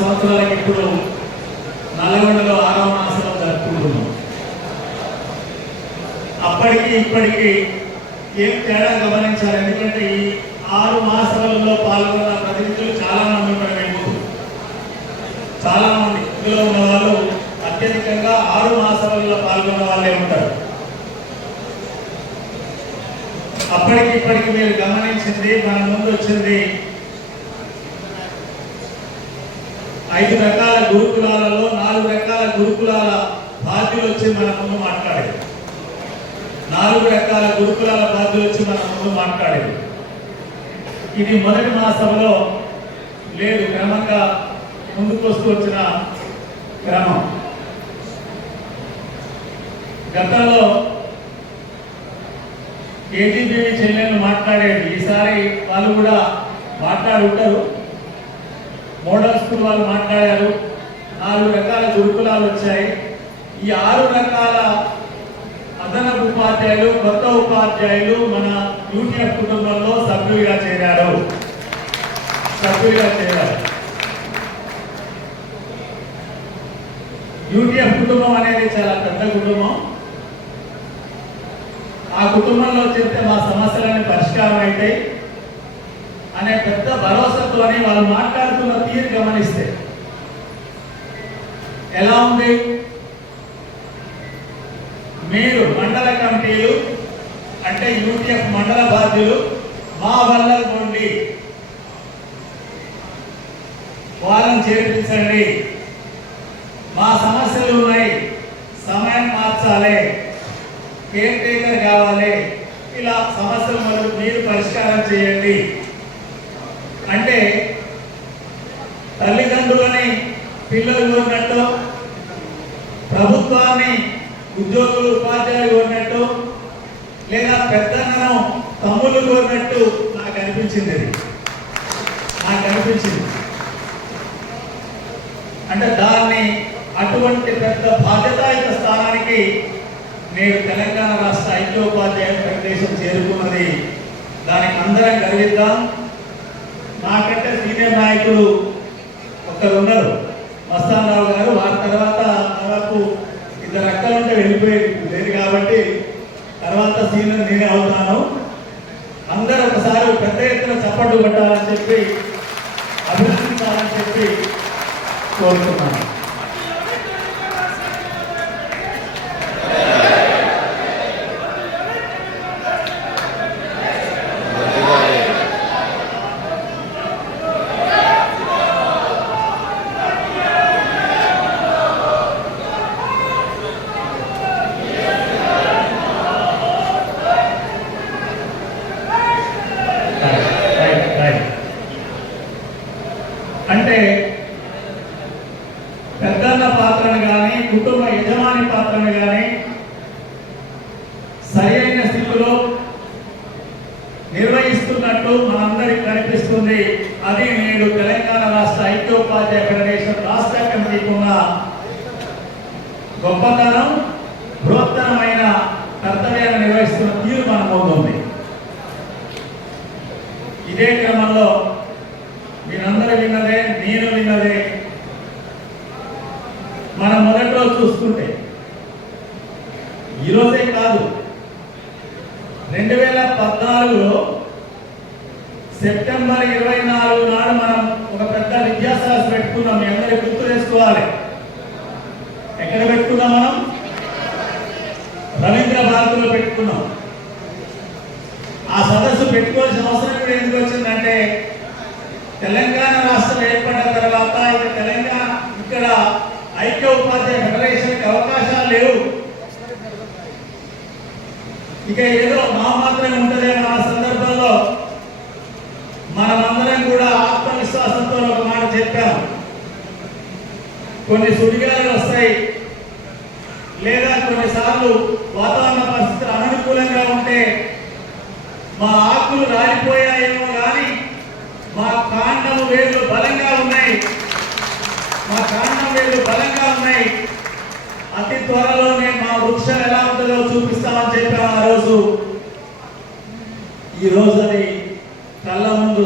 సంవత్సరాలకి ఇప్పుడు నల్లగొండలో 6వ మాసం జరుపుకుంటున్నాం. అప్పటికి ఇప్పటికీ ఏం తేడా గమనించాలి. ఎందుకంటే ఈ 6 మాసాలలో పాల్గొన్న ప్రతినిధులు చాలా మంది ఉంటారు. చాలా మంది ఇందులో ఉన్న వాళ్ళు అత్యధికంగా 6 మాసాలలో పాల్గొన్న వాళ్ళే ఉంటారు. అప్పటికి ఇప్పటికి మీరు గమనించింది, మన ముందు వచ్చింది 5 రకాల గురుకులాలలో 4 రకాల గురుకులాల బాధ్యులు వచ్చి మన ముందు మాట్లాడేది. 4 రకాల గురుకులాల బాధ్యులు వచ్చి మన ముందు మాట్లాడేది. ఇది మొదటి మాసంలో లేదు, క్రమంగా ముందుకు వస్తూ వచ్చిన క్రమం. గతంలో కేజీబీవీ చెల్లెలు మాట్లాడేది, ఈసారి వాళ్ళు కూడా మాట్లాడుంటారు. మోడల్ స్కూల్ వాళ్ళు మాట్లాడారు. 4 రకాల గురుకులాలు వచ్చాయి. ఈ 6 రకాల అదనపు ఉపాధ్యాయులు, కొత్త ఉపాధ్యాయులు మన యూటీఎఫ్ కుటుంబంలో సభ్యులుగా చేరారు. యూటీఎఫ్ కుటుంబం అనేది చాలా పెద్ద కుటుంబం. ఆ కుటుంబంలో చేస్తే మా సమస్యలన్నీ పరిష్కారం అవుతాయి అనే పెద్ద భరోసాతో వాళ్ళు మాట్లాడుతున్న తీరు గమనిస్తే ఎలా ఉంది? మీరు మండల కమిటీలు అంటే యూటీఎఫ్ మండల బాధ్యులు మా వల్ల ఉండి వాళ్ళని చేర్పించండి, మా సమస్యలు ఉన్నాయి, సమయం మార్చాలి, కేర్ టేకర్ కావాలి, ఇలా సమస్యలు మీరు పరిష్కారం చేయండి అంటే తల్లిదండ్రులని పిల్లలు కోరినట్టు, ప్రభుత్వాన్ని ఉద్యోగులు ఉపాధ్యాయులు కోరినట్టు, లేదా పెద్దలను తమ్ముళ్ళు కోరినట్టు నాకు అనిపించింది. అంటే దాన్ని అటువంటి పెద్ద బాధ్యతాయుత స్థానానికి నేను తెలంగాణ రాష్ట్ర ఐక్యోపాధ్యాయ ఫెడరేషన్ చేరుకున్నది. దానికి అందరం గర్విద్దాం. నాకంటే సీనియర్ నాయకులు ఒకరు ఉన్నారు, మస్తానరావు గారు. వారి తర్వాత నాకు 2 అక్కలుంటే వెళ్ళిపోయేది లేదు కాబట్టి తర్వాత సీనియర్ నేనే అవుతాను. అందరూ ఒకసారి పెద్ద ఎత్తున చప్పట్లు కొట్టాలని చెప్పి, అభినందించాలని చెప్పి కోరుతున్నాను. అంటే పెద్దన్న పాత్రను కానీ, కుటుంబ యజమాని పాత్రను కానీ సరైన స్థితిలో నిర్వహిస్తున్నట్టు మనందరికి కనిపిస్తుంది. అది నేడు తెలంగాణ రాష్ట్ర ఐక్యోపాధ్యాయ ఫెడరేషన్ రాష్ట్ర కమిటీకి ఉన్న గొప్పతనం, బృహత్తరమైన కర్తవ్యాన్ని నిర్వహిస్తున్న తీరు మన ముందుంది. ఇదే క్రమంలో మీరందరూ విన్నదే, నేను విన్నదే, మనం మొదటి రోజు చూసుకుంటే ఈరోజే కాదు, 2014లో సెప్టెంబర్ 24 నాడు మనం ఒక పెద్ద విద్యాసదస్సు పెట్టుకున్నాం. మీ అందరూ గుర్తు చేసుకోవాలి. ఎక్కడ పెట్టుకున్నాం? మనం రవీంద్ర భారతిలో పెట్టుకున్నాం. ఆ సదస్సు పెట్టుకోవాల్సిన అవసరం కూడా ఎందుకు వచ్చిందంటే, తెలంగాణ రాష్ట్రం ఏర్పడిన తర్వాత ఇక్కడ ఐక్య ఉపాధ్యాయ ఫెడరేషన్కి అవకాశాలు లేవు. ఇక ఏదో మా మాత్రమే ఉంటుందేమో. ఆ సందర్భంలో మనమందరం కూడా ఆత్మవిశ్వాసంతో ఒక మాట చెప్పాము. కొన్ని సుడిగాలు వస్తాయి, లేదా కొన్నిసార్లు వాతావరణ పరిస్థితులు అననుకూలంగా ఉంటే మా ఆకులు రాలిపోయాయేమో కానీ మా కాండం వేర్లు బలంగా ఉన్నాయి. అతి త్వరలోనే మా వృక్షం ఎలా ఉంటుందో చూపిస్తామని చెప్పాము ఆ రోజు. ఈ రోజు అది కళ్ళ ముందు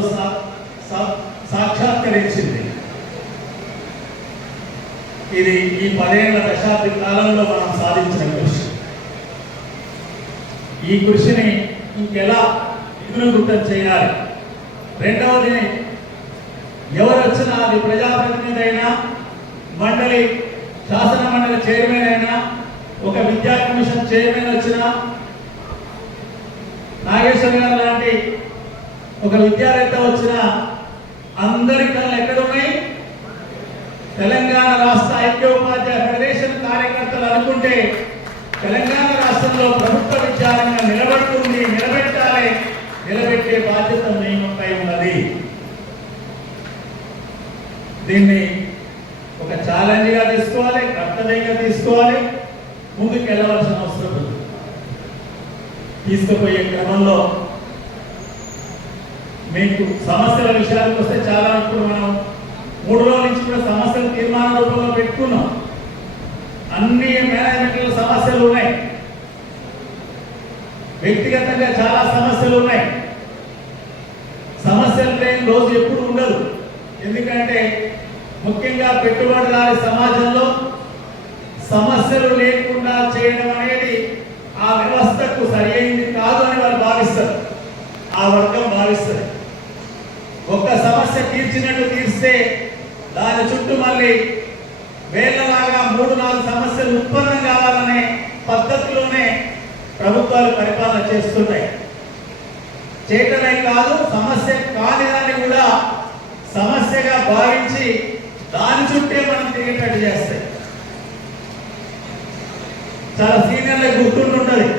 సాక్షాత్కరించింది. ఇది ఈ 10 ఏళ్ల దశాబ్ది కాలంలో మనం సాధించిన కృషి. ఈ కృషిని ఇంకెలా ఇగురుగుట్టం చేయాలి? రెండవది, ఎవరు వచ్చినా, అది ప్రజాప్రతినిధి అయినా, మండలి శాసన మండలి చైర్మన్ అయినా, ఒక విద్యా కమిషన్ చైర్మన్ వచ్చినా, నాగేశ్వర గారు లాంటి ఒక విద్యావేత్త వచ్చిన అందరి కళలు ఎక్కడున్నాయి? తెలంగాణ రాష్ట్ర ఐక్య ఉపాధ్యాయ ఫెడరేషన్ కార్యకర్తలు అనుకుంటే తెలంగాణ రాష్ట్రంలో ప్రభుత్వ విద్యారంగం నిలబడుతుంది, నిలబెట్టాలి, నిలబెట్టే బాధ్యత మేముపై ఉన్నది. దీన్ని ఒక ఛాలెంజ్గా తీసుకోవాలి, కర్తవ్యంగా తీసుకోవాలి, ముందుకు వెళ్ళవలసిన అవసరం ఉంది. తీసుకుపోయే క్రమంలో మీకు సమస్యల విషయానికి వస్తే చాలా, ఇప్పుడు మనం 3 రోజుల నుంచి కూడా సమస్యలు తీర్మాన రూపంలో పెట్టుకున్నాం. అన్ని మేనేజ్మెంట్ల సమస్యలు ఉన్నాయి, వ్యక్తిగతంగా చాలా సమస్యలు ఉన్నాయి. సమస్యలు లేని రోజు ఎప్పుడు ఉండదు. ఎందుకంటే ముఖ్యంగా పెట్టుబడిదారి సమాజంలో సమస్యలు లేకుండా చేయడం అనేది ఆ వ్యవస్థకు సరైనది కాదు అని వారు భావిస్తారు, ఆ వర్గం భావిస్తారు. ఒక్క సమస్య తీర్చినట్టు తీర్స్తే దాని చుట్టూ మళ్ళీ వేళ్లలాగా 3-4 సమస్యలు ఉత్పన్నం కావాలనే పద్ధతిలోనే ప్రభుత్వాలు పరిపాలన చేస్తున్నాయి. చేయటమే కాదు, సమస్య కానిదాన్ని కూడా సమస్యగా భావించి దాని చుట్టే మనం తిరిగేటట్టు చేస్తాయి. చాలా సీనియర్లకు గుర్తుంటుంది,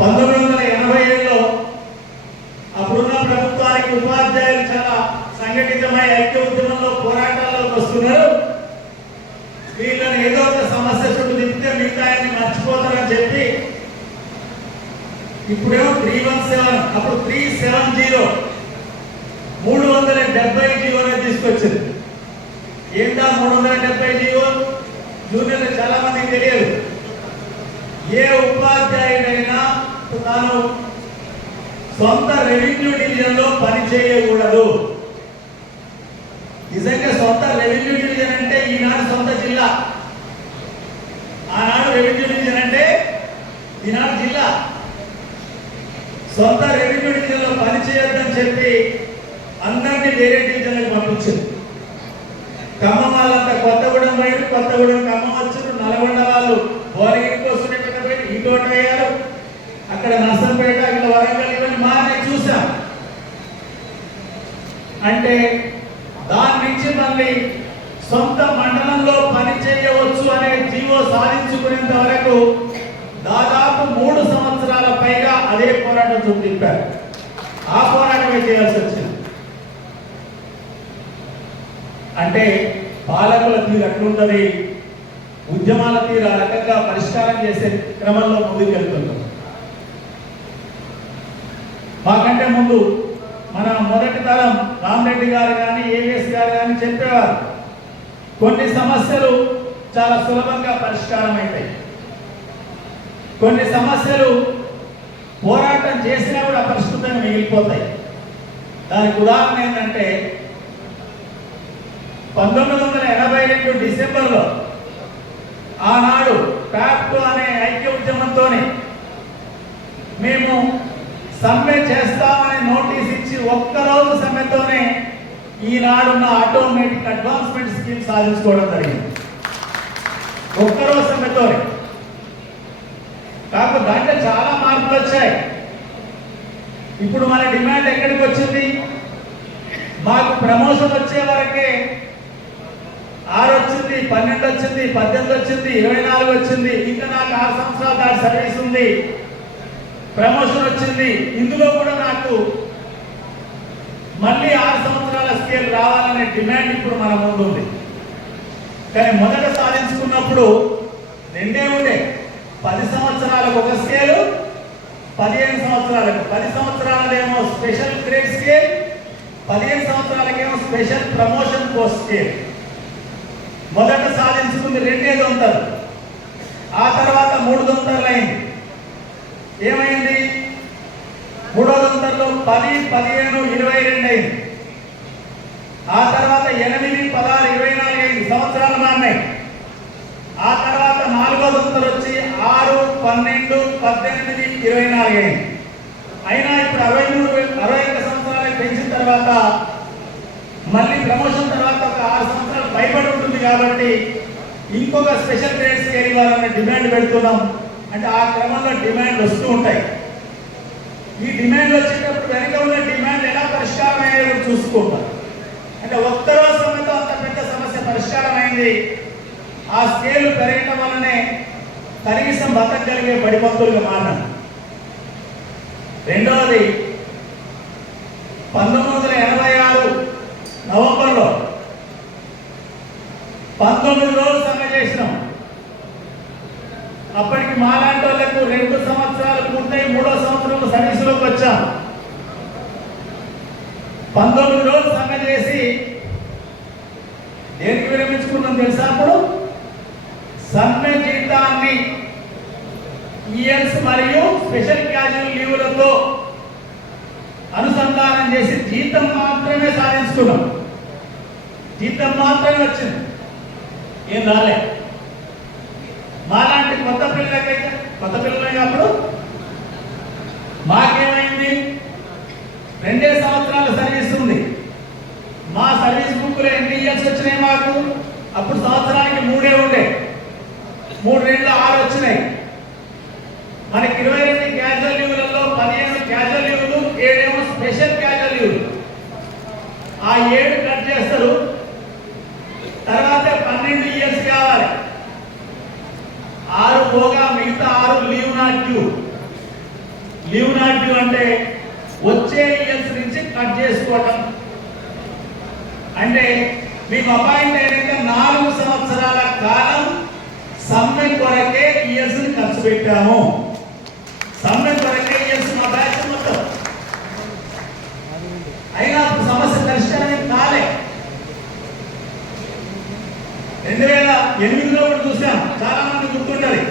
1987లో అప్పుడున్న ప్రభుత్వానికి ఉపాధ్యాయులు చాలా సంఘటితమై ఐక్య ఉద్యమంలో పోరాటాల్లోకి వస్తున్నారు. వీళ్ళని ఏదో ఒక సమస్య చుట్టూ తిప్పితే మిగతా మర్చిపోతారని చెప్పి ఇప్పుడేమో 317, అప్పుడు 370, 370 జీవోనే తీసుకొచ్చింది. ఏంటా 370 జీవో? జూనియర్లు చాలా మందికి తెలియదు. ఏ ఉపాధ్యాయుడైనా తాను సొంత రెవెన్యూ డివిజన్ లో పని చేయకూడదు. నిజంగా సొంత రెవెన్యూ డివిజన్ అంటే ఈనాడు సొంత జిల్లా, ఆనాడు రెవెన్యూ డివిజన్ అంటే ఈనాడు జిల్లా. సొంత రెవెన్యూ డివిజన్ లో పని చేయొద్దని చెప్పి అందరినీ వేరే డివిజన్లకు పంపించింది. ఖమ్మం వాళ్ళంతా కొత్తగూడెం పోయి, కొత్తగూడెం ఖమ్మం వచ్చారు. నల్గొండ వాళ్ళు భువనగిరికి వస్తుంటే పోయి ఇంకోటి అయ్యారు. అక్కడ నర్సంపేట, ఇక్కడ వరంగల్, ఇవన్నీ మానే చూసాం. అంటే దాని నుంచి మళ్ళీ సొంత మండలంలో పని చేయవచ్చు అనే జీవో సాధించుకునేంత వరకు దాదాపు 3 సంవత్సరాల పైగా అదే పోరాటం చూపించారు. ఆ పోరాటమే చేయాల్సి వచ్చింది. అంటే పాలకుల తీరు అట్లుంటది, ఉద్యమాల తీరు ఆ రకంగా పరిష్కారం చేసే క్రమంలో ముందుకెళ్తున్నాం. మాకంటే ముందు మన మొదటి తరం రామరెడ్డి గారు కానీ, ఏవిఎస్ గారు కానీ చెప్పేవారు, కొన్ని సమస్యలు చాలా సులభంగా పరిష్కారం అవుతాయి, కొన్ని సమస్యలు పోరాటం చేసినా కూడా అపరిష్కృతంగా మిగిలిపోతాయి. దానికి ఉదాహరణ ఏంటంటే 1982 డిసెంబర్లో ఆనాడు ప్యాప్టో అనే ఐక్య ఉద్యమంతో మేము సమ్మె చేస్తామని నోటీస్ ఇచ్చి ఒక్కరోజు సమ్మెతోనే ఈనాడున్న ఆటోమేటిక్ అడ్వాన్స్మెంట్ స్కీమ్ సాధించుకోవడం జరిగింది. ఒక్కరోజు సమ్మెతోనే. కాకపోతే దాంట్లో చాలా మార్పులు వచ్చాయి. ఇప్పుడు మన డిమాండ్ ఎక్కడికి వచ్చింది? మాకు ప్రమోషన్ వచ్చే వరకే 6 వచ్చింది, 12 వచ్చింది, 18 వచ్చింది, 24 వచ్చింది. ఇంకా నాకు 6 సంవత్సరాలు దాని సర్వీస్ ఉంది, ప్రమోషన్ వచ్చింది. ఇందులో కూడా నాకు మళ్ళీ 6 సంవత్సరాల స్కేల్ రావాలనే డిమాండ్ ఇప్పుడు మన ముందు ఉంది. కానీ మొదట సాధించుకున్నప్పుడు రెండే ఉండే, 10 సంవత్సరాలకు ఒక స్కేలు, 15 సంవత్సరాలకు. 10 సంవత్సరాలదేమో స్పెషల్ గ్రేడ్ స్కేల్, 15 సంవత్సరాలకేమో స్పెషల్ ప్రమోషన్ పోస్ట్ స్కేల్. మొదట సాధించుకుంది 2 ఆ తర్వాత 3 అయింది. ఏమైంది? 3 10, 15, 22 అయింది. ఆ తర్వాత 8, 16, 24 సంవత్సరాలు మారినాయి. ఆ తర్వాత 4వ సంవత్సరం వచ్చి 6, 12, 18, 24 అయింది. అయినా ఇప్పుడు 61 సంవత్సరాలకు పెంచిన తర్వాత మళ్ళీ ప్రమోషన్ తర్వాత ఒక 6 సంవత్సరాలు పైబడి ఉంటుంది కాబట్టి ఇంకొక స్పెషల్ గ్రేడ్ స్కేల్ ఇవ్వాలనే డిమాండ్ పెడుతున్నాం. అంటే ఆ క్రమంలో డిమాండ్ వస్తూ ఉంటాయి. ఈ డిమాండ్ వచ్చేటప్పుడు వెనక ఉన్న డిమాండ్ ఎలా పరిష్కారం అయ్యేదో చూసుకుంటాం. అంటే ఒక్కరోజు సమయంలో అంత పెద్ద సమస్య పరిష్కారం అయింది. ఆ స్కేల్ పెరగటం వల్లనే కనీసం బతకగలిగే బడిపంతులుగా మారినాం. రెండవది 1986 నవంబర్లో 19 రోజులు సమ్మె చేసినాం. అప్పటికి మాలాంటి వాళ్ళకు 2 సంవత్సరాలు పూర్తయి 3వ సంవత్సరంలో సర్వీసులోకి వచ్చాం. 19 రోజులు సమ్మె చేసి దేనికి విరమించుకున్నాం తెలుసా? అప్పుడు సమ్మె జీతాన్ని ఈఎల్స్ మరియు స్పెషల్ క్యాజువల్ లీవులతో అనుసంధానం చేసి జీతం మాత్రమే సాధించుకున్నాం. జీతం మాత్రమే వచ్చింది, ఏం రాలే. మాలాంటి కొత్త పిల్లలకి అప్పుడు మాకేమైంది? 2 సంవత్సరాల సర్వీస్ ఉంది. మా సర్వీస్ బుక్లో ఎన్ని ఇయర్స్ వచ్చినాయి మాకు? అప్పుడు సంవత్సరానికి 3 ఉండే, 3 2 6 వచ్చినాయి. మనకి 22 క్యాజువల్ లీవులలో 15 క్యాజువల్ లీవులు, 7 స్పెషల్ క్యాజువల్ లీవులు. ఆ 7 కట్ చేస్తారు. తర్వాత 12 ఇయర్స్ కావాలి. 6 పోగా మిగతా 6 leave not due. Leave not due అంటే వచ్చే ఇయర్స్ నుంచి కట్ చేసుకోవటం. అంటే మీకు అపాయింట్ అయినాక 4 సంవత్సరాల కాలం సమ్మె కొరకే ఇయర్స్ ఖర్చు పెట్టాము. సమ్మె కొరకే ఇయర్స్ మా బ్యాచ్ మొత్తం. అయినా సమస్య పరిష్కారం కాలే. 2008లో కూడా చూసాం, చాలా మంది గుర్తుంటది.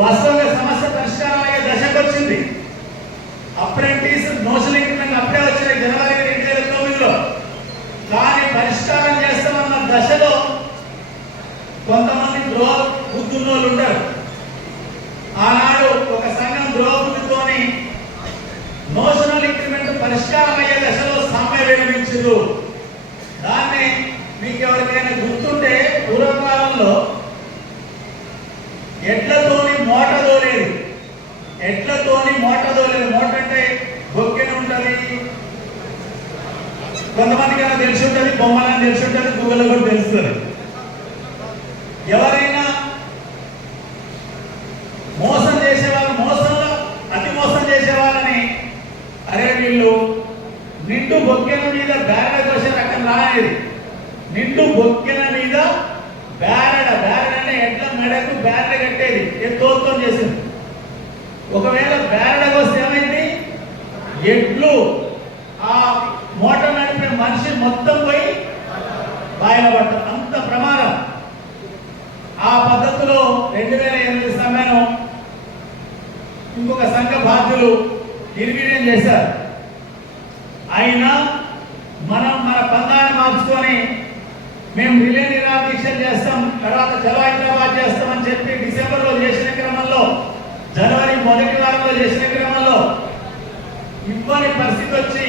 వాస్తవంగా సమస్య పరిష్కారం అయ్యే దశకు వచ్చింది. అప్రెంటిస్ నోషనల్ ఇంక్రిమెంట్ అప్పుడే వచ్చినాయి జనవరి 2009లో. కానీ పరిష్కారం చేస్తామన్న దశలో కొంతమంది ద్రోహ బుద్ధున్నోళ్ళు ఉంటారు. ఆనాడు ఒక సంఘం ద్రోహ బుద్ధితోని నోషనల్ ఇంక్రిమెంట్ పరిష్కారం అయ్యే దశలో సమ్మె విరమించదు. దాన్ని మీకు ఎవరికైనా గుర్తుంటే పూర్వకాలంలో ఎడ్లతోని మోట దోలేది. మోట అంటే బొక్కెన ఉంటుంది, కొంతమందికైనా తెలిసి ఉంటుంది, బొమ్మలని తెలిసి ఉంటుంది, గూగుల్లో కూడా తెలుస్తుంది. ఎవరైనా మోసం చేసేవాళ్ళు, మోసంలో అతి మోసం చేసేవాళ్ళని అరే వీళ్ళు నిండు బొక్కెన మీద బేరడ కోసే రకం రానేది. నిండు బొక్కెన మీద బేరడ అంటే ఎడ్ల మెడకు బేరడ కట్టేది, తోలుతో చేసింది. ఒకవేళ బేరడ కోస్తే ఏమైంది? ఎడ్లు ఆ మోట నడిపే మనిషి మొత్తం పోయి బాయిల పడ్డారు. అంత ప్రమాదం. ఆ పద్ధతిలో 2008 సమ్మెను ఇంకొక సంఘ బాధ్యులు నిర్వీర్యం చేశారు. అయినా మనం మన పందాన్ని మార్చుకొని మేము రిలే నిరాదీక్ష చేస్తాం, తర్వాత చలో హైదరాబాద్ చేస్తామని చెప్పి డిసెంబర్లో చేసిన క్రమంలో, జనవరి మొదటి వారంలో చేసిన క్రమంలో ఇవ్వని పరిస్థితి వచ్చి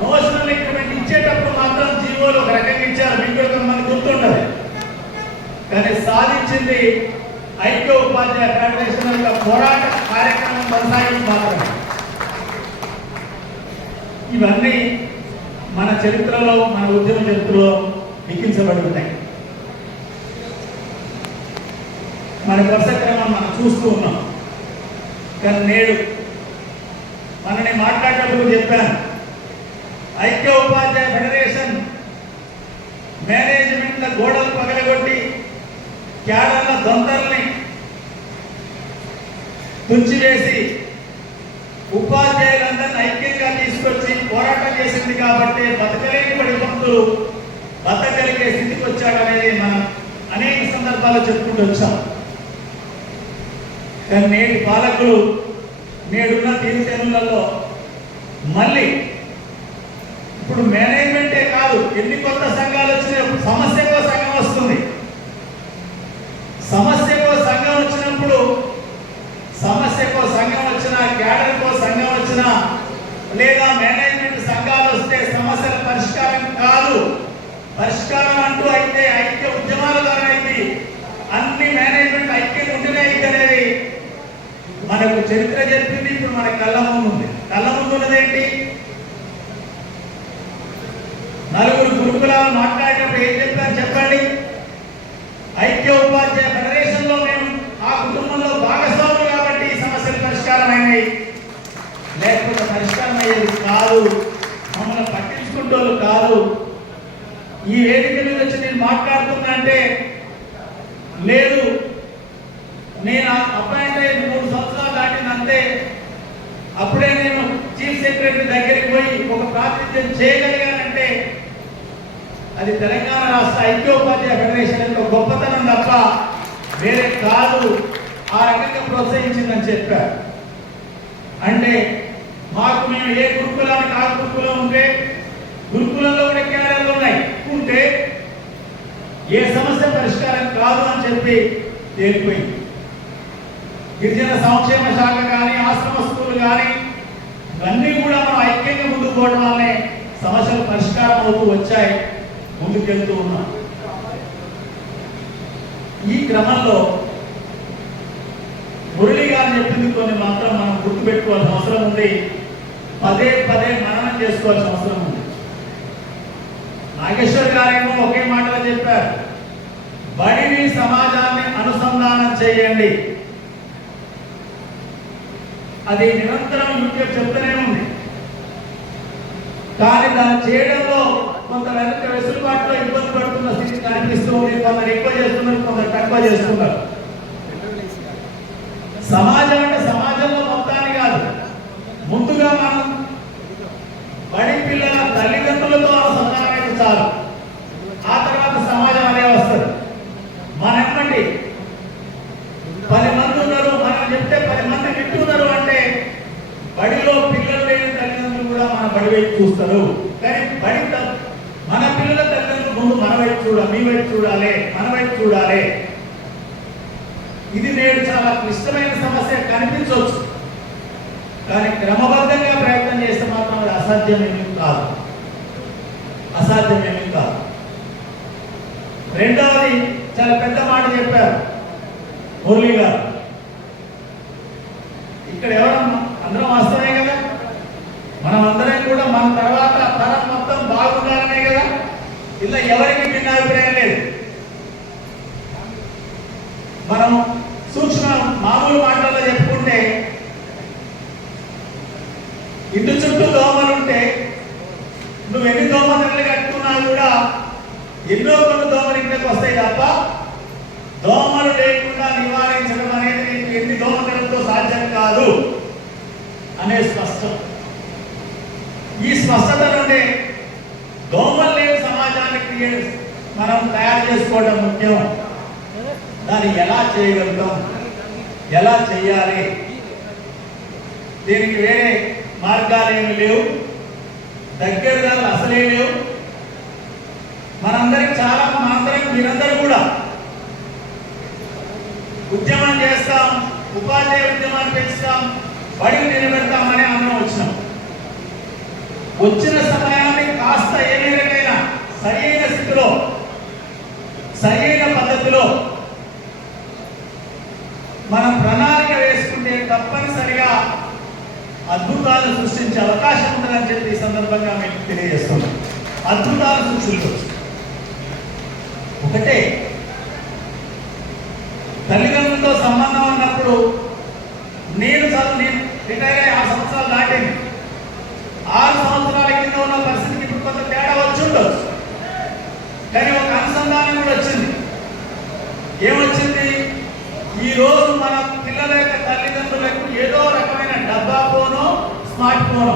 నోషనల్ ఇంక్రిమెంట్ ఇచ్చేటప్పుడు మాత్రం జీవోలు ఒక రకంగా ఇచ్చారు. మీకు కొంతమంది గుర్తుంటది. కానీ సాధించింది ఐక్య ఉపాధ్యాయ ఫెడరేషన్ యొక్క పోరాట కార్యక్రమం కొనసాగించి మాత్రమే. ఇవన్నీ మన చరిత్రలో, మన ఉద్యమ చరిత్రలో లిఖించబడి ఉన్నాయి. మన వరుస క్రమం మనం చూస్తూ ఉన్నాం. కానీ నేడు మనని మాట్లాడేటప్పుడు చెప్పాను, ఐక్య ఉపాధ్యాయ ఫెడరేషన్ మేనేజ్మెంట్ల గోడలు పగలగొట్టి క్యాడర్ల దొంతల్ని తుంచివేసి ఉపాధ్యాయులందరినీ ఐక్యంగా తీసుకొచ్చి పోరాటం చేసింది కాబట్టి బతకలేని బడిపంతులు బతకగలిగే స్థితికి వచ్చాడనేది మనం అనేక సందర్భాల్లో చెప్పుకుంటూ వచ్చాం. కానీ నేటి పాలకులు నేడున్న తీరుతెన్నులలో మళ్ళీ ఇప్పుడు మేనేజ్మెంటే కాదు, ఎన్ని కొత్త సంఘాలు వచ్చినాయి సమస్య పరిష్కారం అంటూ అయితే ఐక్య ఉద్యమాల ద్వారా అయితే అన్ని మేనేజ్మెంట్ ఐక్యంగా ఉంటేనే అయితే అనేది మనకు చరిత్ర చెప్పింది. ఇప్పుడు మన కళ్ళ ముందు ఉంది. కళ్ళ ముందు ఉన్నదేంటి? నలుగురు గురుకులాలు మాట్లాడేటప్పుడు ఏం చెప్పారు చెప్పండి? ఐక్య ఉపాధ్యాయ ఫెడరేషన్ లో మేము ఆ కుటుంబంలో భాగస్వాములు కాబట్టి ఈ సమస్యలు పరిష్కారం అయినాయి, లేకపోతే పరిష్కారం అయ్యేది కాదు. మమ్మల్ని పట్టించుకుంటోళ్ళు కాదు. ఈ వేదిక మీద వచ్చి నేను మాట్లాడుతున్నా అంటే లేదు, నేను అపాయింట్ అయ్యి 3 సంవత్సరాలు దాటినంతే, అప్పుడే నేను చీఫ్ సెక్రటరీ దగ్గరికి పోయి ఒక ప్రాతినిధ్యం చేయగలిగానంటే అది తెలంగాణ రాష్ట్ర ఐక్యోపాధ్యాయ ఫెడరేషన్ యొక్క గొప్పతనం తప్ప వేరే కాదు. ఆ రకంగా ప్రోత్సహించిందని చెప్పారు. అంటే మాకు మేము ఏ గురుకులానికి ఆ గురుకులం ఉంటే గురుకులంలో కూడా కేడర్లు ఉన్నాయి ఉంటే ఏ సమస్య పరిష్కారం కాదు అని చెప్పి తేలిపోయింది. గిరిజన సంక్షేమ శాఖ కానీ ఆశ్రమ స్కూల్ కానీ ఇవన్నీ కూడా మనం ఐక్యంగా ముందుకు పోవడం వల్లనే సమస్యలు పరిష్కారం అవుతూ వచ్చాయి, ముందుకెళ్తూ ఉన్నాం. ఈ క్రమంలో మురళి గారు చెప్పింది కొన్ని మాత్రం మనం గుర్తుపెట్టుకోవాల్సిన అవసరం ఉంది. పదే పదే మననం చేసుకోవాల్సిన అవసరం ఉంది. నాగేశ్వర్ గారేమో ఒకే మాటలో చెప్పారు, బడిని సమాజాన్ని అనుసంధానం చేయండి. అది నిరంతరం యూట్యూబ్ చెప్తూనే ఉంది. కానీ దాన్ని చేయడంలో కొంత వెసులుబాటులో ఇబ్బంది పడుతున్న స్థితి కనిపిస్తూ ఉంది. కొందరు ఎక్కువ చేస్తున్నారు, కొందరు తక్కువ చేస్తున్నారు. సమాజం అంటే సమాజంలో మొత్తాన్ని కాదు, ముందుగా మనం బడి పిల్లల తల్లిదండ్రులతో అనుసంధానమైతే చాలు. ఆ తర్వాత సమాజం అనే వస్తుంది. మనెమ్మండి 10 మంది ఉన్నారు, మనం చెప్తే 10 మంది వింటున్నారు అంటే బడిలో పిల్లలు లేని తల్లిదండ్రులు కూడా మన బడి వైపు చూస్తారు. కానీ బడి మన పిల్లల తల్లిదండ్రులు ముందు మన వైపు చూడాలి, మీ వైపు చూడాలి, మన వైపు చూడాలి. ఇది నేడు చాలా క్లిష్టమైన సమస్య కనిపించవచ్చు, కానీ క్రమబద్ధంగా ప్రయత్నం చేస్తే మాత్రం అది అసాధ్యమేమీ కాదు, అసాధ్యమేమీ కాదు. రెండవది చాలా పెద్ద మాట చెప్పారు మురళి గారు. ఇక్కడ ఎవరన్నా అందరం వాస్తవమే కదా, మనం అందరం కూడా మన తర్వాత తరం మొత్తం బాగుండాలనే కదా. ఇలా ఎవరికి భిన్నాభిప్రాయం లేదు. మనం సూక్ష్మ మామూలు మాటల్లో చెప్పుకుంటే ఇంటి చుట్టూ దోమలుంటే నువ్వు ఎన్ని దోమలు కట్టుకున్నా కూడా ఎన్నో కొన్ని దోమలు ఇంట్లోకి వస్తాయి తప్ప దోమలు లేకుండా నివారించడం అనేది ఎన్ని దోమలతో సాధ్యం కాదు అనే స్పష్టం. ఈ స్పష్టత నుండి దోమలు లేని సమాజాన్ని మనం తయారు చేసుకోవడం ముఖ్యం. దాన్ని ఎలా చేయగలుగుతాం, ఎలా చేయాలి, దీనికి వేరే మార్గాలు ఏమి లేవు, దగ్గరదారులు అసలే లేవు. మనందరం మీరందరూ కూడా ఉద్యమం చేస్తాం, ఉపాధ్యాయ ఉద్యమాన్ని పెంచుతాం, బడిని నిలబెడతామని అందరం వచ్చినాం. వచ్చిన సమయాన్ని కాస్త ఏ మేరకైనా సరైన స్థితిలో సరైన పద్ధతిలో మనం ప్రణాళిక వేసుకుంటే తప్పనిసరిగా అద్భుతాలు సృష్టించే అవకాశం ఉంటుందని చెప్పి ఈ సందర్భంగా మీకు తెలియజేస్తున్నాం. అద్భుతాలు సృష్టించవచ్చు. ఒకటే, తల్లిదండ్రులతో సంబంధం ఉన్నప్పుడు నేను రిటైర్ అయ్యి 6 సంవత్సరాలు దాటింది. 6 సంవత్సరాల కింద ఉన్న పరిస్థితికి ఇప్పుడు కొంత తేడా వచ్చి ఉండొచ్చు, కానీ ఒక అనుసంధానం కూడా వచ్చింది. ఏమొచ్చింది? ఈ రోజు మన పిల్లల యొక్క తల్లిదండ్రులకు ఏదో రకమైన డబ్బా ఫోను, స్మార్ట్ ఫోను,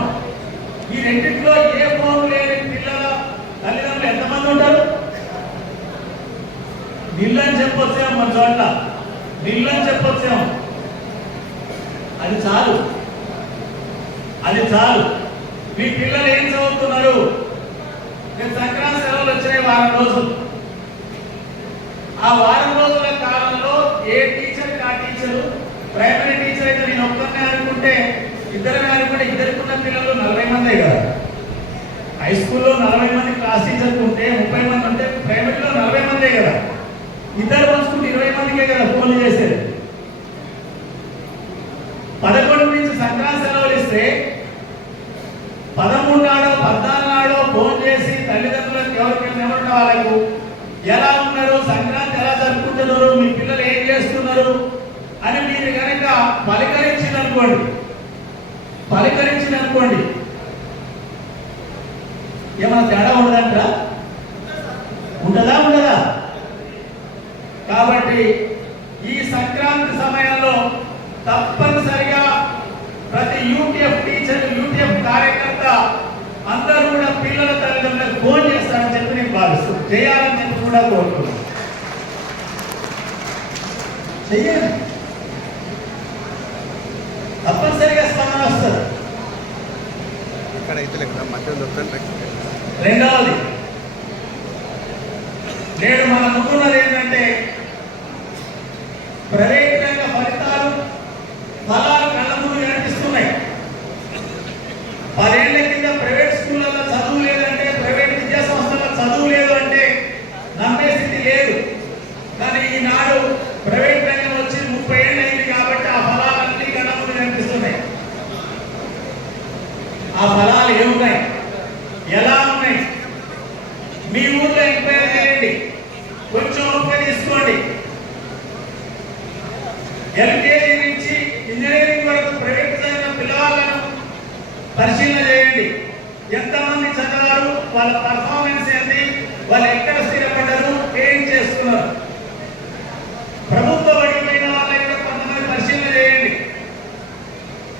ఈ రెండింటిలో ఏ ఫోన్ లేని పిల్లల తల్లిదండ్రులు ఎంతమంది ఉంటారు? నిల్లని చెప్పొచ్చాము, మన చోట్ల నిల్లని చెప్పొచ్చాము. అది చాలు, అది చాలు. మీ పిల్లలు ఏం చదువుతున్నారు? నేను సంక్రాంతి సెలవులు వచ్చినాయి 1 వారం రోజులు. ఆ 1 వారం రోజుల కాలంలో ఏ టీచర్కి ఆ టీచరు, ప్రైమరీ టీచర్ అయితే నేను ఒక్కరినే అనుకుంటే ఇద్దరు అనుకుంటే ఇద్దరుకున్న పిల్లలు 40 మందే కదా. హై స్కూల్లో 40 మంది క్లాస్ టీచర్కి ఉంటే 30 మంది ఉంటే మందే కదా, ఇద్దరు పంచుకుంటే 20 మందికే కదా ఫోన్లు చేసేది. 11 నుంచి సంక్రాంతి సెలవులు ఇస్తే 13 నాడో 14 నాడో ఫోన్ చేసి తల్లిదండ్రులకు ఎవరికైనా వాళ్ళకు ఎలా ఉన్నారు, సంక్రాంతి ఎలా జరుపుకుంటున్నారు, మీ పిల్లలు ఏం చేస్తున్నారు అని మీరు కనుక పలికరించిందనుకోండి ఏమైనా తేడా ఉండదంట? ఉండదా? కాబట్టి ఈ సంక్రాంతి సమయంలో తప్పనిసరిగా ప్రతి యూటీఎఫ్ టీచర్, యూటీఎఫ్ కార్యకర్త అందరూ కూడా పిల్లల తల్లిదండ్రులకు ఫోన్ చేస్తారని చెప్పి నేను భావిస్తున్నాను. చేయాలని చెప్పి కూడా కోరుతున్నాను. చెయ్యండి, తప్పనిసరిగా స్పందన వస్తుంది. రెండవది, నేడు మన ముందున్నది ఏంటంటే ప్రైవేట్ రంగ ఫలాలు కళ్ళ ముందు కనిపిస్తున్నాయి. 10 ఏళ్ల కింద ప్రైవేట్ స్కూళ్ళలో చదువు లేదంటే, ప్రైవేట్ విద్యా సంస్థల్లో చదువు లేదు అంటే నమ్మే స్థితి లేదు. కానీ ఈనాడు ప్రైవేట్ రంగం వచ్చి 30 ఏళ్ళు అయింది కాబట్టి ఆ ఫలాలన్నీ కళ్ళ ముందు కనిపిస్తున్నాయి. ఆ ఫలాలు ఏమున్నాయి, ఎలా ఉన్నాయి, మీ ఊర్లో ఎంక్వైరీ చేయండి, కొంచెం ఓపిక తీసుకోండి. ఎల్కేజీ నుంచి ఇంజనీరింగ్ వరకు ప్రైవేట్ చదివిన పిల్లవాళ్ళను పరిశీలన చేయండి. ఎంతమంది చదివారు, వాళ్ళ పర్ఫార్మెన్స్ ఏంటి, వాళ్ళు ఎక్కడ స్థిరపడ్డారు, ఏం చేస్తున్నారు. ప్రభుత్వ బడిపోయిన వాళ్ళకి కొంతమంది పరిశీలన చేయండి.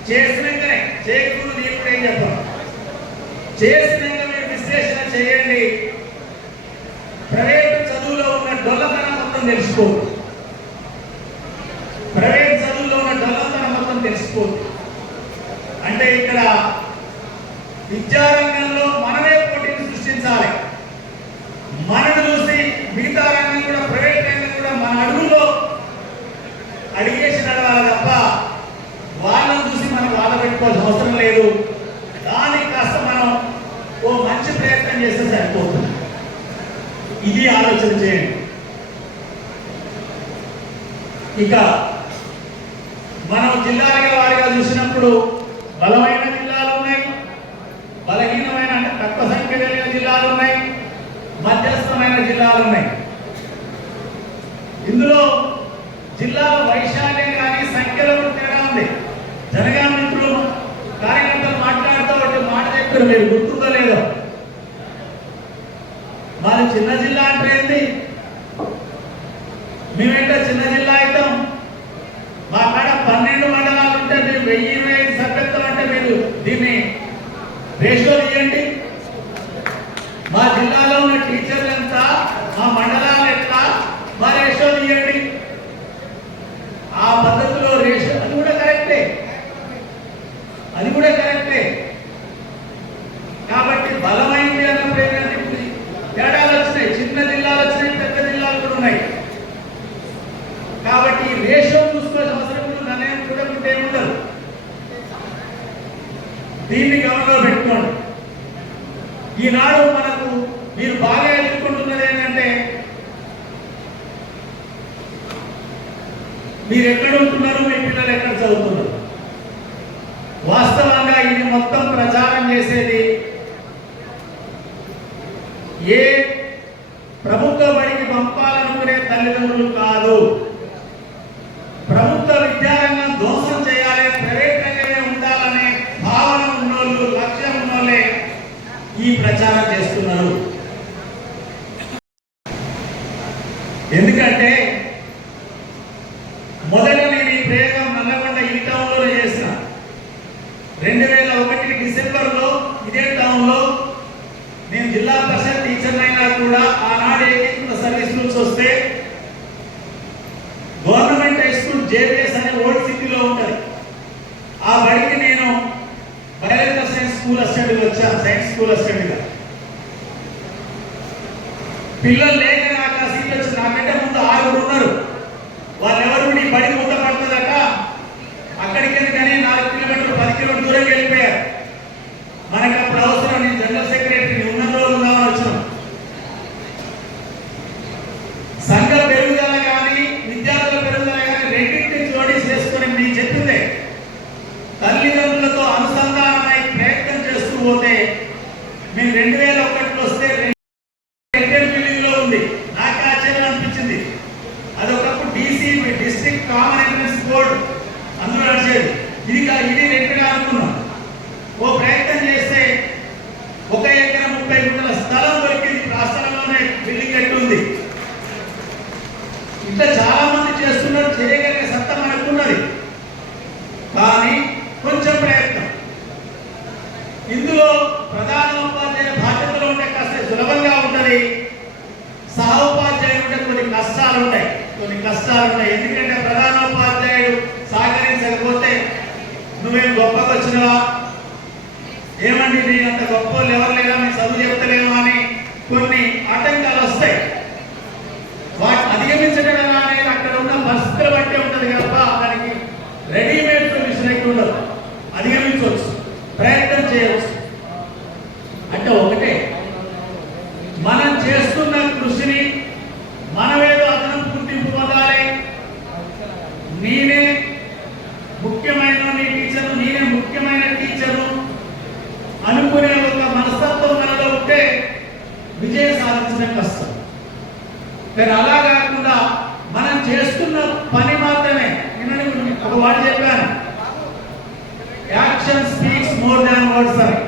చేసినాకనే, చేయకూడదు నేను కూడా ఏం చెప్పాను, చేసినాక మీరు విశ్లేషణ చేయండి. ప్రైవేట్ చదువులో ఉన్న డొల్లతనం మొత్తం తెలుసుకోండి. ప్రైవేట్ చదువులో ఉన్న డొల్లతనం మొత్తం తెలుసుకోండి. అంటే ఇక్కడ విద్యారంగంలో మనమే పోటీని సృష్టించాలి. మనను చూసి మిగతా రంగం కూడా, ప్రైవేట్ రంగం కూడా మన అడుగులో అడిగేసి నడవాలి తప్ప వాళ్ళని చూసి మనం బాధ పెట్టుకోవాల్సిన అవసరం లేదు. దానికి కాస్త మనం ఓ మంచి ప్రయత్నం చేస్తే సరిపోతుంది. ఇది ఆలోచన చేయండి. ఇక మనం జిల్లాలుగా వారిగా చూసినప్పుడు బలమైన జిల్లాలు ఉన్నాయి, బలహీనమైన అంటే తక్కువ సంఖ్య కలిగిన జిల్లాలు ఉన్నాయి, మధ్యస్థమైన జిల్లాలు ఉన్నాయి. ఇందులో జిల్లాల వైశాల్యం కానీ సంఖ్యలో కూడా తేడా ఉంది. జనగామ మిత్రులు కార్యకర్తలు మాట్లాడుతూ ఒకటి మాట చెప్పారు, మీరు గుర్తుందో లేదో. మాది చిన్న జిల్లా అంటే ఏంటి, మేమేంటో చిన్న జిల్లా అవుతాం. మా కాడ 12 మండలాలు ఉంటే మీరు 1025 సభ్యత్వం అంటే మీరు దీన్ని రేషియో ఇవ్వండి. మా జిల్లాలో ఉన్న టీచర్లు ఎంత, మా మండలాలు ఎట్లా, మా రేషియో ఇవ్వండి. ఆ పద్ధతిలో రేషియో అది కూడా కరెక్టే. కాబట్టి బలమైంది అన్నప్పుడు ఏంటంటే తేడాలు వచ్చినాయి. చిన్న జిల్లాలు వచ్చినాయి, పెద్ద జిల్లాలు కూడా ఉన్నాయి. కాబట్టి రేషియో చూసుకోవాల్సిన అవసరం నిర్ణయం కూడా ఉండదు. దీన్ని గమనంలో పెట్టుకోండి. ఈనాడు మనకు మీరు బాగా ఎదుర్కొంటున్నది ఏంటంటే, మీరు ఎక్కడ ఉంటున్నారు, మీ పిల్లలు ఎక్కడ చదువుతున్నారు. వాస్తవంగా ఇది మొత్తం ప్రచారం చేసేది ఏ ప్రభుత్వ బడికి పంపాలనుకునే తల్లిదండ్రులు కాదు. ప్రభుత్వ విద్యారంగం ధ్వంసం చేయాలి, ప్రైవేట్ రంగమే ఉండాలనే భావన ఉన్నోళ్ళు, లక్ష్యం ఉన్నోళ్ళే ఈ ప్రచారం చేస్తున్నారు. ఎందుకంటే మొదట నేను ఈ ప్రయోగం నల్లగొండ ఈ టౌన్లో చేసిన 2001 డిసెంబర్లో ఇదే టౌన్లో. నేను జిల్లా పరిషత్ టీచర్ అయినా కూడా ఆనాడు ఏకీకృత సర్వీస్ రూల్స్ వస్తే గవర్నమెంట్ హై స్కూల్ జేబీఎస్ అనే ఓల్డ్ సిటీలో ఉంటుంది. ఆ బడికి నేను బయాలజికల్ సైన్స్ స్కూల్ అసిస్టెంట్గా వచ్చాను, సైన్స్ స్కూల్ అసిస్టెంట్గా. పిల్లలు లేక నాకు ఆ సీట్ వచ్చి, నాకంటే ముందు 6 ఉన్నారు. వాళ్ళెవరు ఈ బడి మూత పడుతుందట, అక్కడికి ఎందుకని 4 కిలోమీటర్లు 10 కిలోమీటర్లు దూరం వెళ్ళిపోయారు. మనకి అప్పుడు అవసరం, నేను జనరల్ సెక్రటరీ ఉన్న రోజులు వచ్చాను. కొన్ని కష్టాలు ఉన్నాయి. ఎందుకంటే ప్రధానోపాధ్యాయుడు సహకరించకపోతే నువ్వేం గొప్పగా వచ్చినవా, ఏమండి నీ అంత గొప్ప ఎవరు లేదా, మీ చదువు చెప్తలేమో అని కొన్ని ఆటంకాలు వస్తాయి. వాటిని అధిగమించడం అనేది అక్కడ ఉన్న పరిస్థితులు బట్టే ఉంటుంది కనుక దానికి రెడీమేడ్ సొల్యూషన్ అయితే ఉండదు. అధిగమించవచ్చు, ప్రయత్నం చేయవచ్చు. అంటే ఒకటే, మనం చేస్తున్న కృషిని మనమేదో అదనపు గుర్తింపు పొందాలి. నేనే ముఖ్యమైన నీ టీచరు, నేనే ముఖ్యమైన టీచరు అనుకునే ఒక మనస్తత్వం మనలో ఉంటే విజయం సాధించడం కష్టం. కానీ అలా కాకుండా మనం చేస్తున్న పని మాత్రమే. నేను ఒక మాట చెప్పాను, action speaks more than words అని.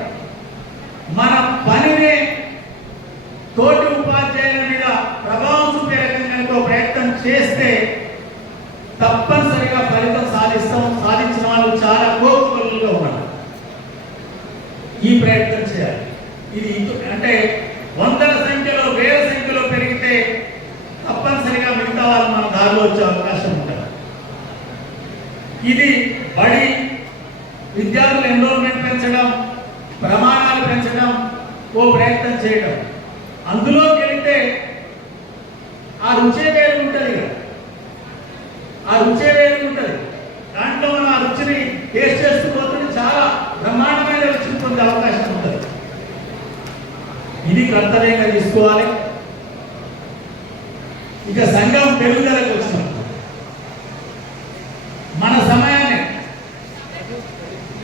మన పనినే తోటి ఉపాధ్యాయుల మీద ప్రభావం చూపే రకంగా ప్రయత్నం చేస్తే తప్పనిసరిగా ఫలితం సాధించిన వాళ్ళు చాలా కోరుకోలుగా ఉన్నారు. ఈ ప్రయత్నం చేయాలి. ఇది అంటే వందల సంఖ్యలో వేల సంఖ్యలో పెరిగితే తప్పనిసరిగా మిగతా వాళ్ళు మన దారిలో వచ్చే అవకాశం ఉంటుంది. ఇది బడి విద్యార్థుల ఎన్రోల్మెంట్ పెంచడం, ప్రమాణాలు పెంచడం, ఓ ప్రయత్నం చేయడం. అందులోకి వెళితే ఆ రుచే వేరు ఉంటుంది. ఆ రుచే వేరు ఉంటుంది. దాంట్లో మనం ఆ రుచిని టేస్ట్ చేస్తూ పోతుంటే చాలా బ్రహ్మాండమైన రుచిని పొందే అవకాశం ఉంటుంది. ఇది కర్తవ్యంగా తీసుకోవాలి. ఇక సంఘం పెరుగుదలకు వచ్చిన మన సమయాన్ని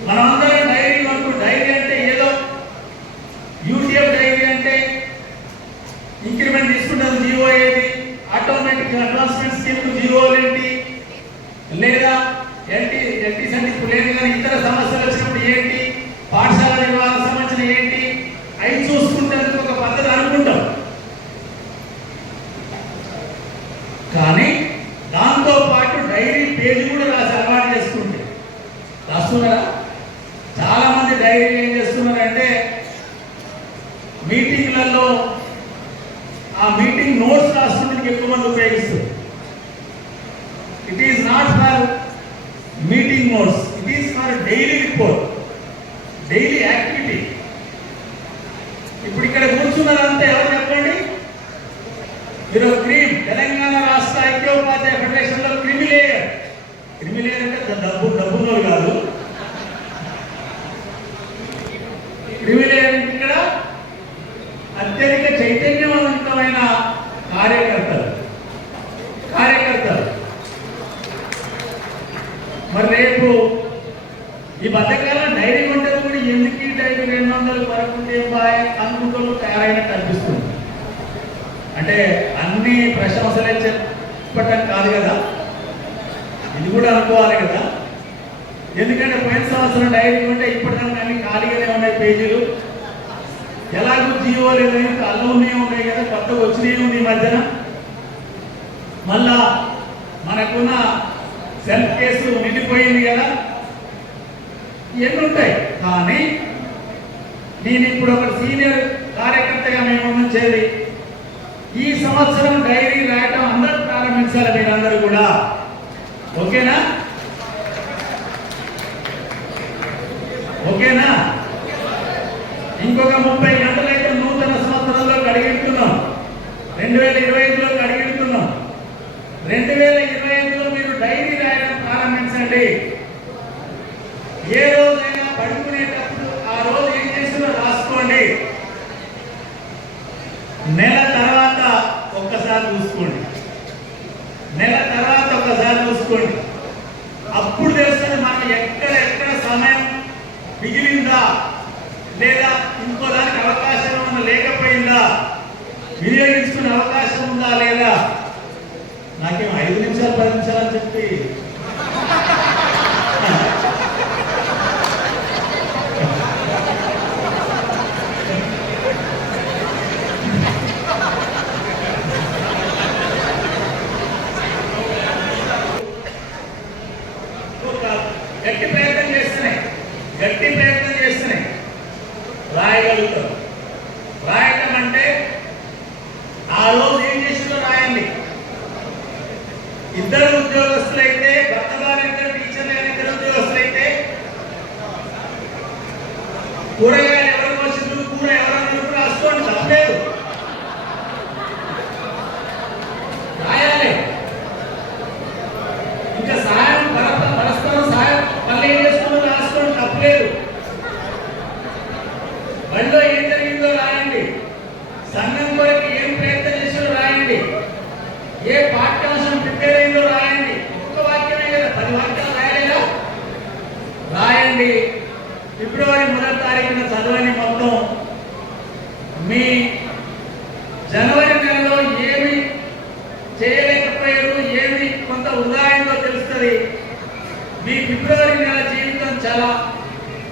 మనమందరం డైరీ వరకు, డైరీ అంటే ఏదో యూటీఎఫ్ డైరీ అంటే ఇంక్రిమెంట్ తీసుకుంటుంది జీవో ఏది, ఆటోమేటిక్ అడ్వాన్స్మెంట్ స్కీమ్ జీవోలు ఏంటి, లేదా ఎల్టీ సర్టిఫికేట్ లేదు కానీ ఇతర సమస్యలు వచ్చినప్పుడు ఏంటి, పాఠశాల నిర్వహణ సంబంధించిన ఏంటి, అవి చూసుకుంటే ఒక పద్ధతి అనుకుంటాం. కానీ దాంతో పాటు డైరీ పేజీ కూడా రాసి అలవాటు చేసుకుంటే రాస్తున్నారా? చాలా మంది డైరీలు ఏం చేస్తున్నారంటే మీటింగ్లలో ఆ మీటింగ్ నోట్స్ రాస్తుంటే ఎక్కువ మంది ఉపయోగిస్తారు. It is not for meeting notes, it is for daily report, daily activity. ఇప్పుడు ఇక్కడ కూర్చున్నారంటే ఎవరు చెప్పండి? మీరు క్రీమ్, తెలంగాణ రాష్ట్ర ఐక్యోపాధ్యాయ ఫెడరేషన్ లో క్రిమిలేయర్. క్రిమిలేయర్ అంటే డబ్బులో కాదు. క్రిమిలేయర్ ఇక్కడ అత్యధిక చైతన్యవంతమైన కార్యకర్తలు. మరి రేపు ఈ బద్దకాలం డైరీ కొంటే కూడా ఎందుకు ఈ డైరీ 200 వరకు అనుకుంటూ తయారైనట్టు అనిపిస్తుంది. అంటే అన్ని ప్రశంసలే చెప్పటం కాదు కదా, ఇది కూడా అనుకోవాలి కదా. ఎందుకంటే పోయిన సంవత్సరం డైరీ ఉంటే ఇప్పటికన్నా అన్ని ఖాళీగానే ఉన్నాయి పేజీలు. ఎలాగో జీవో లేదు, అల్లవునే ఉన్నాయి కదా, కొత్తగా వచ్చినవి ఉంది ఈ మధ్యన. మళ్ళా మనకున్న సెల్ఫ్ కేసు నిండిపోయింది కదా, ఇవన్నీ ఉంటాయి. కానీ నేను ఇప్పుడు ఒక సీనియర్ కార్యకర్తగా మేము చేరి ఈ సంవత్సరం డైరీ రాయటం అందరూ ప్రారంభించాలి. మీరందరూ కూడా ఓకేనా? ఓకేనా? ఇంకొక 30 గంటలైతే నూతన సంవత్సరంలో అడిగెడుతున్నాం. 2025లో అడిగెడుతున్నాం. 2025లో మీరు డైరీ రాయడం ప్రారంభించండి. ఏ రోజైనా పడుకునేటప్పుడు ఆ రోజు ఏం చేసినా రాసుకోండి. నెల తర్వాత ఒక్కసారి చూసుకోండి. నెల తర్వాత ఒక్కసారి చూసుకోండి. అప్పుడు తెలుస్తుంది మనకు ఎక్కడ సమయం మిగిలిందా, లేదా ఇంకో దానికి అవకాశం ఏమన్నా లేకపోయిందా, వినియోగించుకునే అవకాశం ఉందా లేదా. నాకేం 5 నిమిషాలు 10 నిమిషాలు అని చెప్పి గట్టి ప్రయత్నం చేస్తున్నాయి రాయగలుగుతాం. రాయటం అంటే ఆ రోజు ఏం చేసిందో రాయండి. జనవరి నెలలో ఏమి చేయలేకపోయారు, ఏమి కొంత ఉదాహరణలో తెలుస్తుంది. మీ ఫిబ్రవరి నెల జీవితం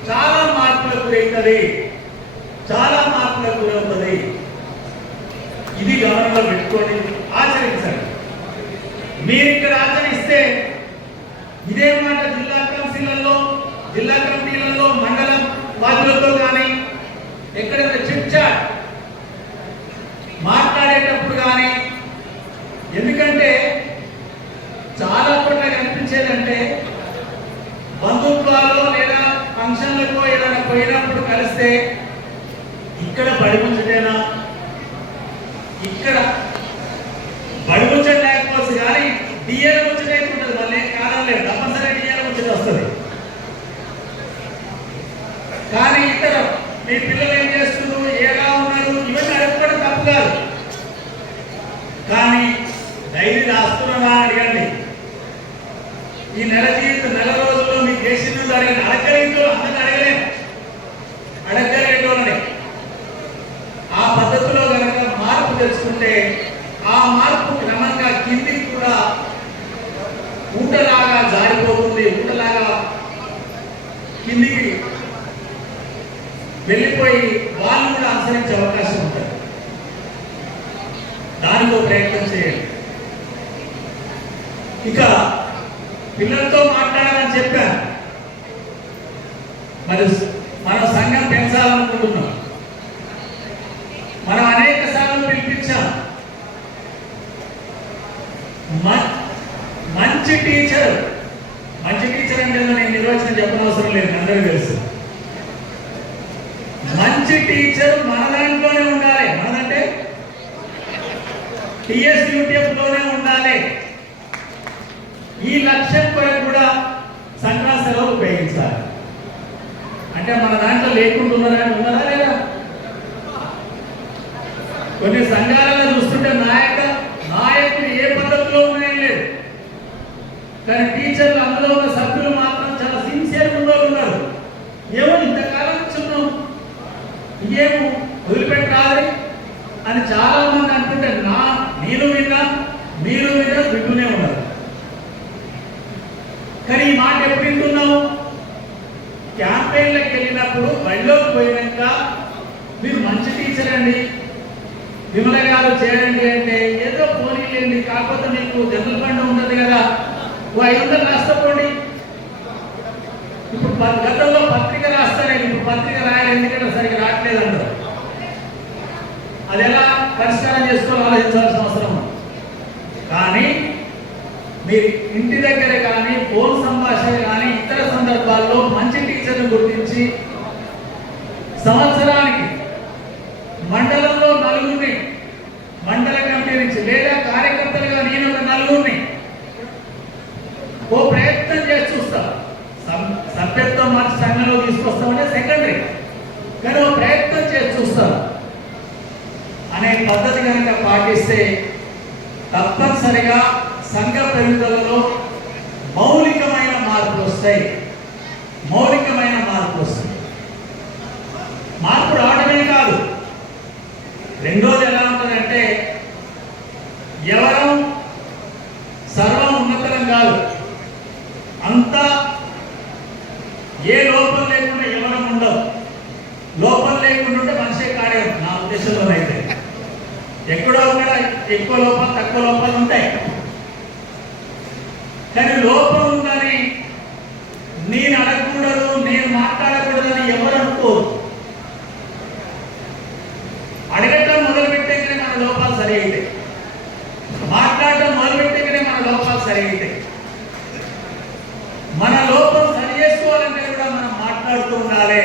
చాలా మార్పులకు గురవుతుంది, చాలా మార్పులకు గురవుతుంది. ఇది గమనంలో పెట్టుకొని ఆచరించండి. మీరు ఇక్కడ ఆచరిస్తే ఇదే మాట జిల్లా కౌన్సిళ్లలో, జిల్లా కమిటీలలో, మండలం వాదులతో కానీ ఎక్కడైనా చిట్ చాట్ మాట్లాడేటప్పుడు కానీ, ఎందుకంటే చాలా చోట్ల కనిపించేదంటే బంధుత్వాలు లేదా ఫంక్షన్లకు ఏదైనా పోయినప్పుడు కలిస్తే ఇక్కడ బడిముంచటేనా, ఇక్కడ బడిముచ్చట లేకపోవచ్చు కానీ డిఏల ముచ్చట అయితే ఉంటుంది. మళ్ళీ కారణం లేదు, తప్పనిసరి డిఏల ముచ్చట వస్తుంది. కానీ ఇక్కడ మీ పిల్లలు ఏం చేస్తున్నారు, ఎలా ఉన్నారు, ఇవన్నీ అడుగుకోవడం తప్పు కాదు. కానీ డైరీ రాస్తున్నారా అడగండి. ఈ నెల జీవితం నెల రోజుల్లో మీ దేశంలో జరిగిన అడగలేదో అందరిని అడగలేము, అడగలేటోళ్ళని ఆ పద్ధతిలో కనుక మార్పు తెలుసుకుంటే ఆ మార్పు క్రమంగా కిందికి కూడా ఊటలాగా జారిపోతుంది, ఊటలాగా కిందికి వెళ్ళిపోయి వాళ్ళు కూడా అనుసరించే అవకాశం ఉంటుంది. దానితో ప్రయత్నం చేయండి. ఇక పిల్లలతో మాట్లాడాలని చెప్పాను. మరి మనం సంఘం పెంచాలనుకుంటున్నాం. మనం అనేక సార్లు పిలిపించాం. మంచి టీచర్ అంటే నేను నిర్వచనం చెప్పనవసరం లేదు, అందరూ తెలుసు. మంచి టీచర్ మన దాంట్లోనే ఉండాలి. మనదంటే టీఎస్యూటీఎఫ్ లోనే ఉండాలి. ఈ లక్ష్యం కొరకు కూడా సంక్రాంతి సెలవులు ఉపయోగించాలి. అంటే మన దాంట్లో లేకుండా ఉన్నారా లేదా? కొన్ని సంఘాలలో చూస్తుంటే నాయకులు ఏ పద్ధతిలో ఉన్నాయని లేదు, కానీ టీచర్లు అందులో ఉన్న సభ్యులు మాత్రం చాలా సిన్సియర్ ఉన్నారు. ఏమో ఇంతకాలం ఇచ్చున్నాం, ఇదేమో వదిలిపెట్టాలి అని చాలా మంది అంటుంటే నేను విన్నా, మీరు విన్నా, వింటూనే ఉన్నారు. కానీ ఈ మాట ఎప్పుడు వింటున్నావు? క్యాంపెయిన్లకు వెళ్ళినప్పుడు బడిలోకి పోయినాక మీరు మంచి టీచర్ అండి, విమల గారు చేయండి అంటే ఏదో పోనీలేండి, కాకపోతే మీకు జనరల్ ఫండ్ ఉంటుంది కదా, 500 రాసుకోండి. ఇప్పుడు గతంలో పత్రిక రాస్తానే, ఇప్పుడు పత్రిక రాయాలి, ఎందుకంటే సరిగ్గా రావట్లేదు అంటారు. అది ఎలా పరిష్కారం చేసుకోవాలో ఆలోచించాల్సిన అవసరం. కానీ మీరు ఇంటి దగ్గర కానీ ఫోన్ సంభాషణ కానీ ఇతర సందర్భాల్లో మంచి టీచర్ను గుర్తించి సంవత్సరానికి మండలంలో నలుగురిని, మండల కమిటీ నుంచి లేదా కార్యకర్తలుగా నేను ఒక నలుగురిని ఓ ప్రయత్నం చేసి చూస్తా. సభ్యత్వం మార్చి సంఘంలో తీసుకొస్తామంటే సెకండరీ, కానీ ఓ ప్రయత్నం చేసి చూస్తా అనే పద్ధతి కనుక పాటిస్తే తప్పనిసరిగా సంఘ పెరుగుదలలో మౌలికమైన మార్పులు వస్తాయి. మౌలికమైన మార్పులు వస్తాయి. మార్పు రావడమే కాదు, రెండోది ఎలా ఉంటుందంటే ఎవరం సర్వం ఉన్నతరం కాదు. అంతా ఏ లోపం లేకుండా ఎవరం ఉండవు. లోపం లేకుండా ఉంటే మనిషే కాడే నా ఉద్దేశంలోనైతే. ఎక్కడో కూడా ఎక్కువ లోపాలు తక్కువ లోపాలు ఉంటాయి, కానీ లోపం ఉందని నేను అడగకూడదు, నేను మాట్లాడకూడదని ఎవరు అనుకోరు. అడగటం మొదలుపెట్టేకనే మన లోపాలు సరి అవుతాయి, మాట్లాడటం మొదలుపెట్టేకనే మన లోపాలు సరి అవుతాయి. మన లోపం సరి చేసుకోవాలంటే కూడా మనం మాట్లాడుతూ ఉండాలి,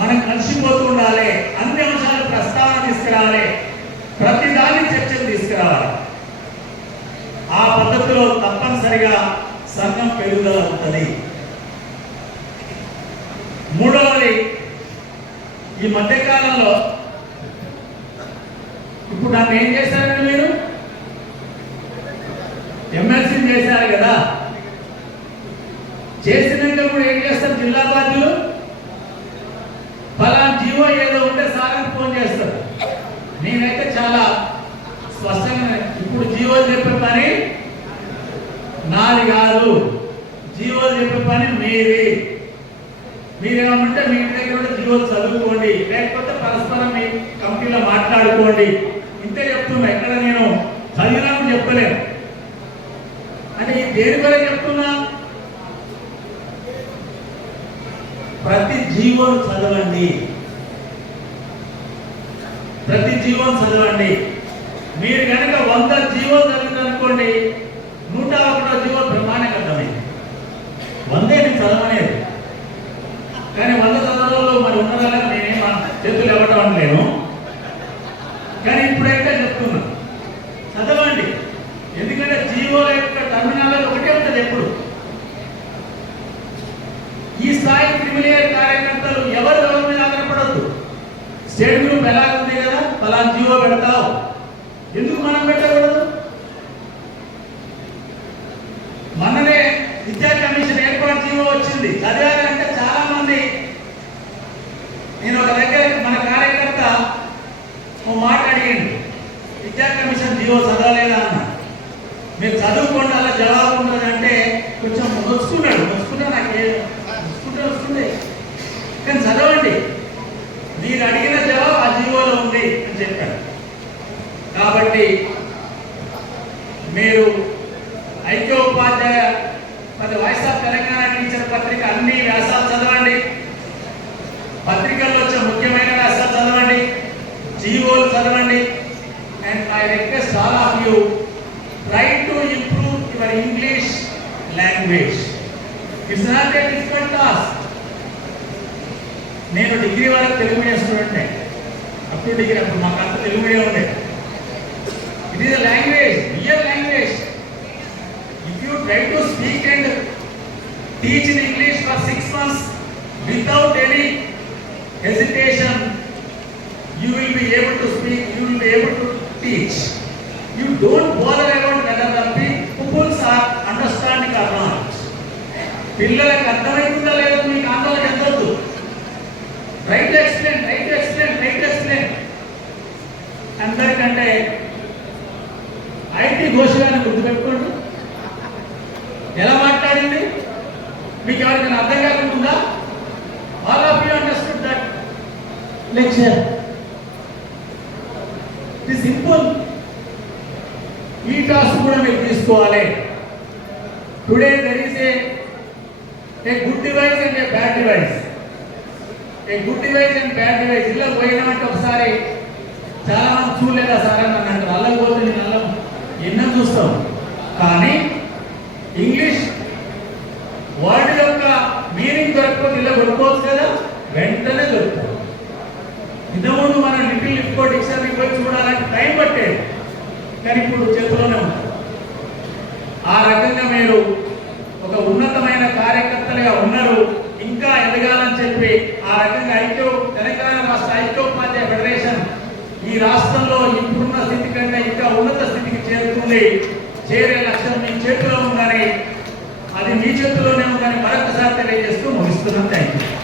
మనం కలిసిపోతూ ఉండాలి, అన్ని అంశాలు ప్రస్తావన తీసుకురావాలి, ప్రతి దాన్ని చర్చలు తీసుకురావాలి. ఆ పద్ధతిలో తప్పనిసరిగా సంఘం పెరుగుదల ఉంటుంది. మూడవది, ఈ మధ్యకాలంలో ఇప్పుడు నన్ను ఏం చేశారంటే మీరు ఎమ్మెల్సీ చేశారు కదా, చేసినాక కూడా ఏం చేస్తారు జిల్లా బాధ్యులు? ఫలానా జీవో ఏదో ఉంటే సార్కి ఫోన్ చేస్తారు, నీ స్పష్టంగా ఇప్పుడు జీవోలు చెప్పే పని నాది కాదు, జీవోలు చెప్పే పని మీది. మీరేమంటే మీ ఇంటి దగ్గర కూడా జీవోలు చదువుకోండి, లేకపోతే పరస్పరం మీ కంపెనీలో మాట్లాడుకోండి. ఇంతే చెప్తున్నా, ఎక్కడ నేను చదివినాను చెప్పలేను. అంటే ఈ దేని వల్ల చెప్తున్నా, ప్రతి జీవోను చదవండి, ప్రతి జీవోను చదవండి. మీరు కనుక 100 జీవోలు చదివిందనుకోండి, 101వ జీవో బ్రహ్మాండంగా అర్థమైంది. 100 నేను చదవలేదు, కానీ 100 చదవడంలో మరి ఉన్నదల్లా నేనేం చేతులు ఇవ్వటం అనలేను. కానీ ఇప్పుడైతే చెప్తున్నా, చదవండి. ఎందుకంటే జీవోల యొక్క టర్మినాలజీ ఒకటే ఉంటుంది ఎప్పుడు. ఈ స్థాయి క్రిమినల్ కార్యకర్తలు ఎవరి మీద ఆధారపడద్దు. స్టేట్ గ్రూప్ ఎలా ఉంది కదా, పలానా జీవో పెడతావు, ఎందుకు మనం పెట్టకూడదు? మననే విద్యా కమిషన్ ఏర్పాటు జీవో వచ్చింది, చదివారంటే చాలా మంది. నేను ఒక దగ్గర మన కార్యకర్త ఓ మాట అడిగింది, విద్యా కమిషన్ జీవో చదవలేదా అన్న. మీరు చదువుకోండి, అలా జవాబు ఉంటుంది అంటే కొంచెం నొచ్చుకున్నా నాకు వస్తుంది, కానీ చదవండి. మీరు అడిగిన జవాబు ఆ జీవోలో ఉంది అని చెప్పారు. కాబట్టి మీరు ఐక్యోపాధ్యాయ వాయిస్ ఆఫ్ తెలంగాణ టీచర్ పత్రిక అన్ని వ్యాసాలు చదవండి, పత్రికల్లో వచ్చే ముఖ్యమైన వ్యాసాలు చదవండి, జీవోలు చదవండి. And I request all of you, try to improve your English language. It's not a difficult task. నేను డిగ్రీ వరకు తెలుగు మీడియం స్టూడెంట్నే, అప్ టు డిగ్రీ. అప్పుడు మాకు అంత తెలుగు మీడియం ఉండే. It is a language, real language. If you try to speak and teach in English for 6 months without any hesitation, you will be able to speak, you will be able to teach. You don't bother about whether the people are understanding or not. పిల్లలకు అర్థమవుతుందా లేదో మీకు ఆందోళన చెందొద్దు. Right to explain, right to explain, right to explain. అందరికంటే IT ఘోషగానే గుర్తుపెట్టుకోండి, ఎలా మాట్లాడింది మీకు ఎవరికైనా అర్థం కాకుండా. All of you understood that lecture. ఇది సింపుల్. ఈ టాస్క్ కూడా మీరు తీసుకోవాలి. Today there is a good device and a bad device. A good device and bad device. ఇలా పోయినామంటే ఒకసారి చాలా మంది చూడలేదా సార్ అని నన్ను అంటారు. అల్లం పోతే నేను అల్లం ఎన్నో చూస్తాం, కానీ ఇంగ్లీష్ వర్డ్ యొక్క మీనింగ్ దొరకకపోతే ఇలా కొనుక్కోవచ్చు కదా, వెంటనే దొరుకుతుంది. ఇంతకుముందు మనం లిటిల్ లిఫ్కో డిక్షనరీ పోయి చూడాలంటే టైం పట్టేది, కానీ ఇప్పుడు చేతిలోనే ఉంటుంది. ఆ రకంగా మీరు ఒక ఉన్నతమైన కార్యకర్తలుగా ఉన్నారు. ఇంకా ఎదగాలని చెప్పి ఆ రకంగా తెలంగాణ రాష్ట్ర ఐక్యోపాధ్యాయ ఫెడరేషన్ ఈ రాష్ట్రంలో ఇప్పుడున్న స్థితి కంటే ఇంకా ఉన్నత స్థితికి చేరుతుంది. చేరే లక్ష్యం మీ చేతిలో ఉందని, అది మీ చేతిలోనే ఉందని మరొకసారి తెలియజేస్తూ ముగిస్తున్నాం. Thank you.